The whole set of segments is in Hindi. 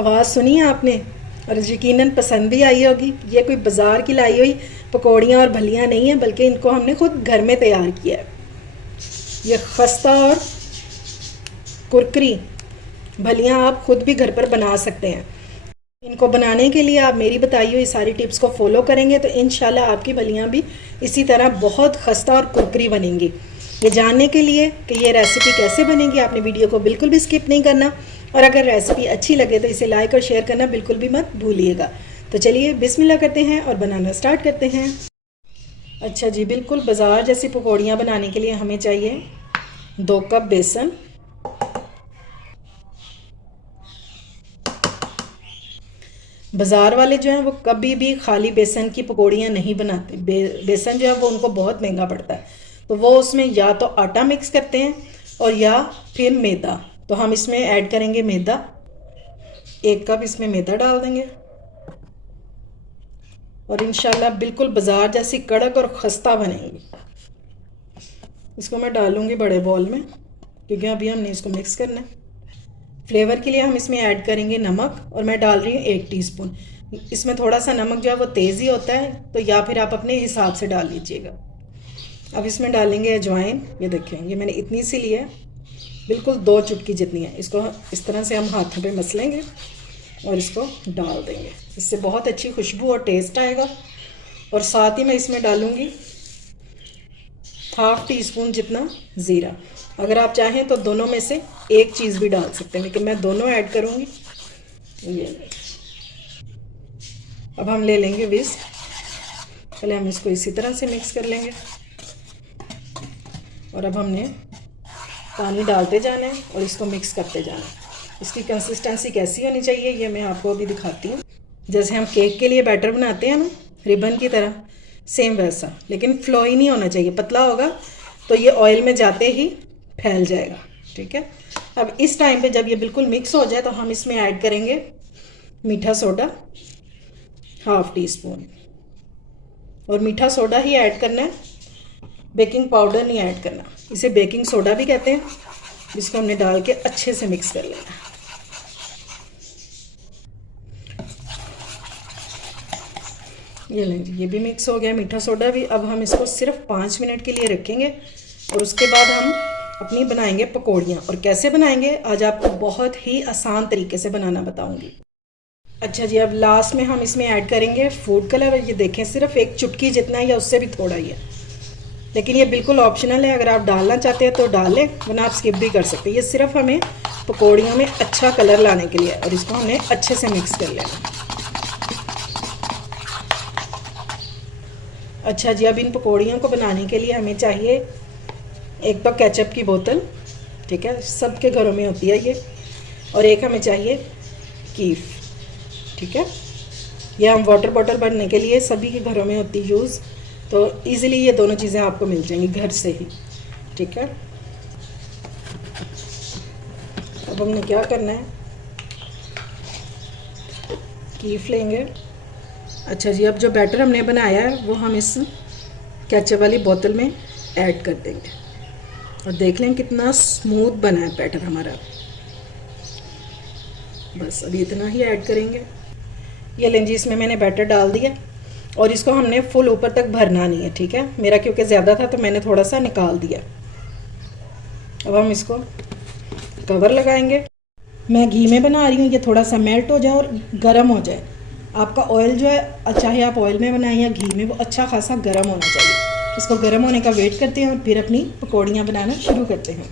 आवाज़ सुनी है आपने और यकीनन पसंद भी आई होगी। ये कोई बाज़ार की लाई हुई पकौड़ियाँ और भलियाँ नहीं हैं, बल्कि इनको हमने खुद घर में तैयार किया है। ये खस्ता और कुरकुरी भलियाँ आप खुद भी घर पर बना सकते हैं। इनको बनाने के लिए आप मेरी बताई हुई सारी टिप्स को फॉलो करेंगे तो इंशाल्लाह आपकी भलियाँ भी इसी तरह बहुत खस्ता और कुरकुरी बनेंगी। ये जानने के लिए कि ये रेसिपी कैसे बनेगी आपने वीडियो को बिल्कुल भी स्किप नहीं करना, और अगर रेसिपी अच्छी लगे तो इसे लाइक और शेयर करना बिल्कुल भी मत भूलिएगा। तो चलिए बिस्मिल्लाह करते हैं और बनाना स्टार्ट करते हैं। अच्छा जी, बिल्कुल बाज़ार जैसी पकौड़ियाँ बनाने के लिए हमें चाहिए 2 कप बेसन, बाज़ार वाले जो हैं वो कभी भी खाली बेसन की पकौड़ियाँ नहीं बनाते। बेसन जो है वो उनको बहुत महंगा पड़ता है, तो वो उसमें या तो आटा मिक्स करते हैं और या फिर मैदा। तो हम इसमें ऐड करेंगे मैदा, 1 कप इसमें मैदा डाल देंगे और इंशाल्लाह बिल्कुल बाज़ार जैसी कड़क और खस्ता बनेंगी। इसको मैं डालूँगी बड़े बॉल में क्योंकि अभी हमने इसको मिक्स करना है। फ्लेवर के लिए हम इसमें ऐड करेंगे नमक, और मैं डाल रही हूँ 1 टीस्पून। इसमें थोड़ा सा नमक जो है वो तेज़ ही होता है, तो या फिर आप अपने हिसाब से डाल लीजिएगा। अब इसमें डालेंगे अजवाइन। ये देखें, ये मैंने इतनी सी ली है, बिल्कुल 2 चुटकी जितनी है। इसको इस तरह से हम हाथों पे मसलेंगे और इसको डाल देंगे। इससे बहुत अच्छी खुशबू और टेस्ट आएगा। और साथ ही मैं इसमें डालूँगी 1/2 टीस्पून जितना ज़ीरा। अगर आप चाहें तो दोनों में से एक चीज़ भी डाल सकते हैं, लेकिन मैं दोनों ऐड करूँगी। ये अब हम ले लेंगे विस्क। पहले हम इसको इसी तरह से मिक्स कर लेंगे और अब हमने पानी डालते जाना है और इसको मिक्स करते जाना है। इसकी कंसिस्टेंसी कैसी होनी चाहिए ये मैं आपको अभी दिखाती हूँ। जैसे हम केक के लिए बैटर बनाते हैं ना, रिबन की तरह, सेम वैसा, लेकिन फ्लोई नहीं होना चाहिए। पतला होगा तो ये ऑयल में जाते ही फैल जाएगा। ठीक है, अब इस टाइम पे जब ये बिल्कुल मिक्स हो जाए तो हम इसमें ऐड करेंगे मीठा सोडा 1/2 टीस्पून। और मीठा सोडा ही ऐड करना है, बेकिंग पाउडर नहीं ऐड करना। इसे बेकिंग सोडा भी कहते हैं। इसको हमने डाल के अच्छे से मिक्स कर लेना है। ये लें जी, ये भी मिक्स हो गया मीठा सोडा भी। अब हम इसको सिर्फ 5 मिनट के लिए रखेंगे और उसके बाद हम अपनी बनाएंगे पकौड़ियाँ। और कैसे बनाएंगे आज आपको बहुत ही आसान तरीके से बनाना बताऊंगी। अच्छा जी, अब लास्ट में हम इसमें ऐड करेंगे फूड कलर। ये देखें, सिर्फ 1 चुटकी जितना ही, या उससे भी थोड़ा ही है, लेकिन ये बिल्कुल ऑप्शनल है। अगर आप डालना चाहते हैं तो डाल लें, वरना आप स्किप भी कर सकते हैं। ये सिर्फ हमें पकौड़ियों में अच्छा कलर लाने के लिए। और इसको हमने अच्छे से मिक्स कर लेना। अच्छा जी, अब इन पकौड़ियों को बनाने के लिए हमें चाहिए एक तो केचप की बोतल, ठीक है, सबके घरों में होती है ये। और एक हमें चाहिए कीफ, ठीक है। ये हम वाटर बॉटल भरने के लिए सभी के घरों में होती है यूज़, तो इजीली ये दोनों चीज़ें आपको मिल जाएंगी घर से ही। ठीक है, अब हमने क्या करना है, कीफ लेंगे। अच्छा जी, अब जो बैटर हमने बनाया है वो हम इस केचप वाली बोतल में ऐड कर देंगे और देख लें कितना स्मूथ बना है बैटर हमारा। बस अभी इतना ही ऐड करेंगे। ये लें जी, इसमें मैंने बैटर डाल दिया और इसको हमने फुल ऊपर तक भरना नहीं है। ठीक है, मेरा क्योंकि ज़्यादा था तो मैंने थोड़ा सा निकाल दिया। अब हम इसको कवर लगाएंगे। मैं घी में बना रही हूँ, ये थोड़ा सा मेल्ट हो जाए और गर्म हो जाए। आपका ऑयल जो है, चाहे आप ऑयल में बनाएं या घी में, वो अच्छा खासा गर्म होना चाहिए। इसको गर्म होने का वेट करते हैं और फिर अपनी पकौड़ियाँ बनाना शुरू करते हैं।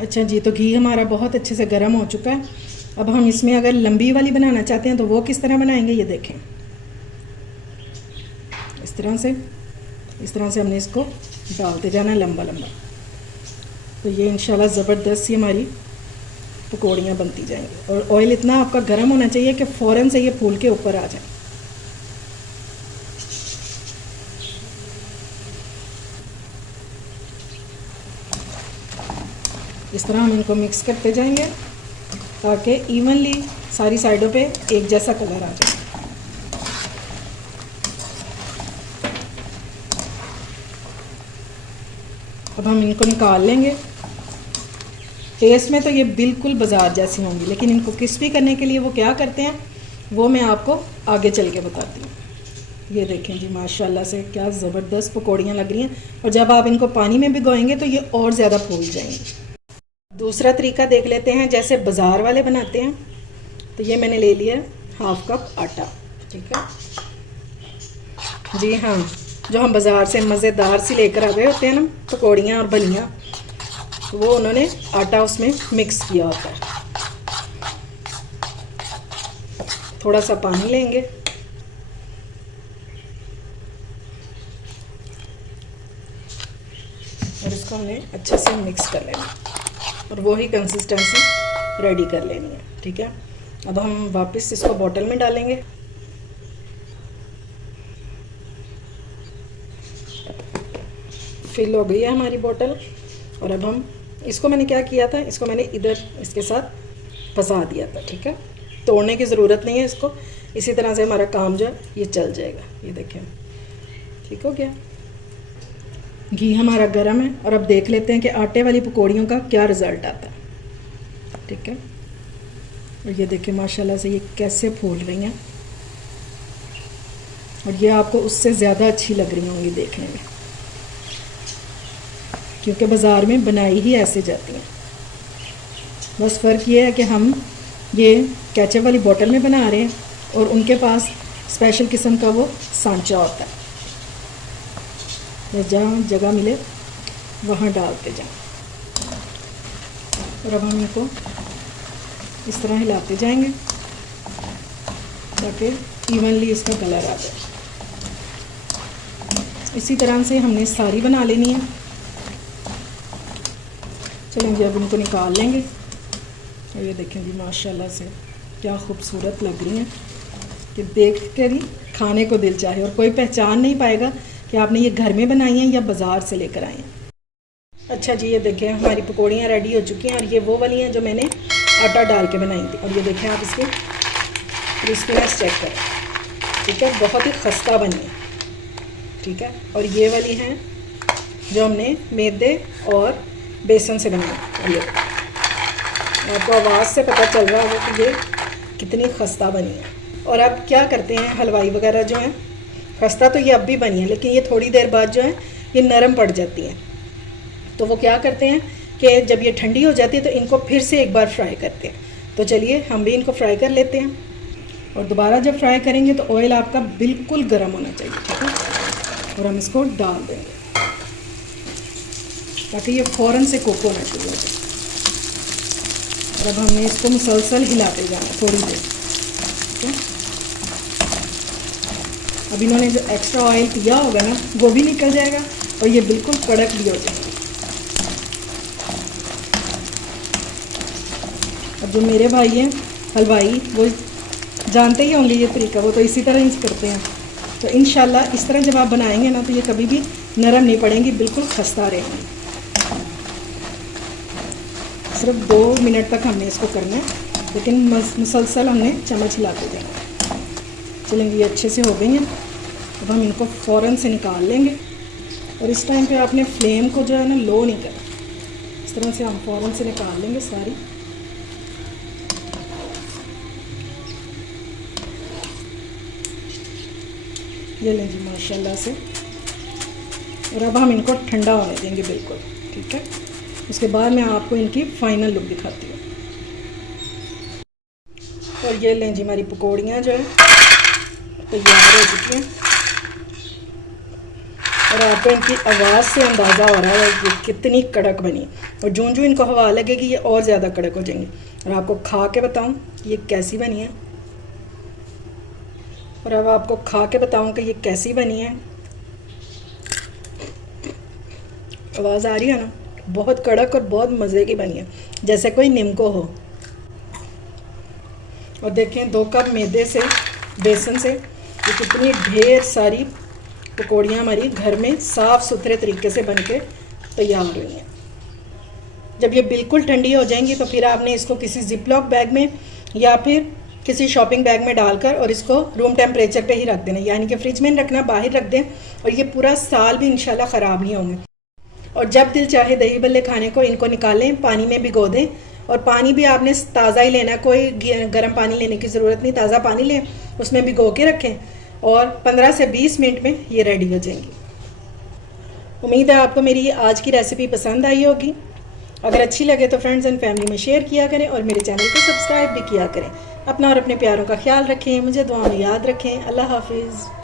अच्छा जी, तो घी हमारा बहुत अच्छे से गर्म हो चुका है। अब हम इसमें अगर लंबी वाली बनाना चाहते हैं तो वो किस तरह बनाएंगे, ये देखें। इस तरह से हमने इसको डालते जाना है लंबा लंबा। तो ये इंशाल्लाह ज़बरदस्त सी हमारी पकौड़ियाँ बनती जाएंगी। और ऑयल इतना आपका गर्म होना चाहिए कि फ़ौरन से ये फूल के ऊपर आ जाए। इस तरह हम इनको मिक्स करते जाएंगे ताकि इवनली सारी साइडों पे एक जैसा कलर आ जाए। अब हम इनको निकाल लेंगे टेस्ट में तो ये बिल्कुल बाज़ार जैसी होंगी, लेकिन इनको क्रिस्पी करने के लिए वो क्या करते हैं वो मैं आपको आगे चल के बताती हूँ। ये देखें जी माशाल्लाह से क्या ज़बरदस्त पकौड़ियाँ लग रही हैं, और जब आप इनको पानी में भिगोएंगे तो ये और ज़्यादा फूल जाएंगी। दूसरा तरीका देख लेते हैं जैसे बाज़ार वाले बनाते हैं। तो ये मैंने ले लिया 1/2 कप आटा, ठीक है जी। हाँ, जो हम बाज़ार से मज़ेदार सी लेकर आ गए होते हैं ना पकौड़ियाँ और बलियाँ, वो उन्होंने आटा उसमें मिक्स किया होता है। थोड़ा सा पानी लेंगे और इसको हमने अच्छे से मिक्स कर लेना और वही कंसिस्टेंसी रेडी कर लेनी है, ठीक है। अब हम वापस इसको बॉटल में डालेंगे। फिल हो गई है हमारी बोतल, और अब हम इसको, मैंने क्या किया था, इसको मैंने इधर इसके साथ फंसा दिया था, ठीक है। तोड़ने की ज़रूरत नहीं है इसको, इसी तरह से हमारा काम जो है ये चल जाएगा। ये देखें ठीक हो गया। घी हमारा गर्म है और अब देख लेते हैं कि आटे वाली पकौड़ियों का क्या रिज़ल्ट आता है, ठीक है। और ये देखें माशाल्लाह से ये कैसे फूल रही हैं, और ये आपको उससे ज़्यादा अच्छी लग रही होंगी देखने में, क्योंकि बाज़ार में बनाई ही ऐसे जाती हैं। बस फ़र्क ये है कि हम ये केचप वाली बोतल में बना रहे हैं और उनके पास स्पेशल किस्म का वो सांचा होता है, जहाँ जगह मिले वहाँ डालते जाएं। और अब हम इनको इस तरह हिलाते जाएंगे ताकि इवनली इसका कलर आ जाए। इसी तरह से हमने सारी बना लेनी है। चलेंगे अब इनको निकाल लेंगे। और ये देखें जी माशाल्लाह से क्या खूबसूरत लग रही हैं कि देख कर ही खाने को दिल चाहे, और कोई पहचान नहीं पाएगा कि आपने ये घर में बनाई हैं या बाज़ार से लेकर आए हैं। अच्छा जी, ये देखें हमारी पकौड़ियाँ रेडी हो चुकी हैं, और ये वो वाली हैं जो मैंने आटा डाल के बनाई थी। और ये देखें आप इसकी क्रिस्पीनेस चेक करें, ठीक है, बहुत ही खस्ता बनी है, ठीक है। और ये वाली हैं जो हमने मैदे और बेसन से बनाई। और ये आपको आवाज़ से पता चल रहा होगा कि ये कितनी खस्ता बनी है। और अब क्या करते हैं हलवाई वगैरह जो हैं, खस्ता तो ये अब भी बनी है, लेकिन ये थोड़ी देर बाद जो है ये नरम पड़ जाती हैं। तो वो क्या करते हैं कि जब ये ठंडी हो जाती है तो इनको फिर से एक बार फ्राई करते हैं। तो चलिए हम भी इनको फ्राई कर लेते हैं, और दोबारा जब फ्राई करेंगे तो ऑयल आपका बिल्कुल गर्म होना चाहिए, ठीक है। और हम इसको डाल देंगे ताकि ये फ़ौरन से कुक होना शुरू हो जाए। और अब हमें इसको मुसलसल हिलाते जाना थोड़ी देर, ठीक है। अब इन्होंने जो एक्स्ट्रा ऑयल पिया होगा ना वो भी निकल जाएगा और ये बिल्कुल कड़क भी हो जाएगा। अब जो मेरे भाई हैं हलवाई वो जानते ही होंगे ये तरीका, वो तो इसी तरह ही करते हैं। तो इंशाल्लाह इस तरह जब आप बनाएंगे ना तो ये कभी भी नरम नहीं पड़ेंगी, बिल्कुल खस्ता रहेंगी। सिर्फ 2 मिनट तक हमने इसको करना है, लेकिन मुसलसल हमने चम्मच हिलाते जाना। चलेंगे ये अच्छे से हो गई हैं। अब हम इनको फ़ौरन से निकाल लेंगे, और इस टाइम पे आपने फ्लेम को जो है ना लो नहीं करना, इस तरह से हम फ़ौरन से निकाल लेंगे सारी। ये लें जी माशाल्लाह से। और अब हम इनको ठंडा होने देंगे बिल्कुल, ठीक है। उसके बाद मैं आपको इनकी फ़ाइनल लुक दिखाती हूँ। और ये लें जी हमारी पकौड़ियाँ जो है तैयार हो चुकी हैं, और आपको इनकी आवाज़ से अंदाज़ा हो रहा है कि कितनी कड़क बनी। और जूं जूं इनको हवा लगेगी ये और ज़्यादा कड़क हो जाएंगी। और आपको खा के बताऊँ ये कैसी बनी है, और अब आपको खा के बताऊँ कि ये कैसी बनी है। आवाज़ आ रही है ना, बहुत कड़क और बहुत मज़े की बनी है, जैसे कोई निम्को हो। और देखें 2 कप मैदे से, बेसन से ये कितनी ढेर सारी पकौड़ियाँ हमारी घर में साफ़ सुथरे तरीके से बनके तैयार हुई हैं। जब ये बिल्कुल ठंडी हो जाएंगी तो फिर आपने इसको किसी जिपलॉक बैग में या फिर किसी शॉपिंग बैग में डालकर और इसको रूम टेम्परेचर पे ही रख देना, यानी कि फ्रिज में रखना, बाहर रख दें, और ये पूरा साल भी इंशाल्लाह ख़राब नहीं होंगे। और जब दिल चाहे दही बल्ले खाने को इनको निकालें, पानी में भिगो दें। और पानी भी आपने ताज़ा ही लेना, कोई गर्म पानी लेने की ज़रूरत नहीं, ताज़ा पानी लें, उसमें भिगो के रखें और 15 से 20 मिनट में ये रेडी हो जाएंगी। उम्मीद है आपको मेरी आज की रेसिपी पसंद आई होगी। अगर अच्छी लगे तो फ्रेंड्स एंड फैमिली में शेयर किया करें और मेरे चैनल को सब्सक्राइब भी किया करें। अपना और अपने प्यारों का ख्याल रखें, मुझे दुआ में याद रखें। अल्लाह हाफिज़।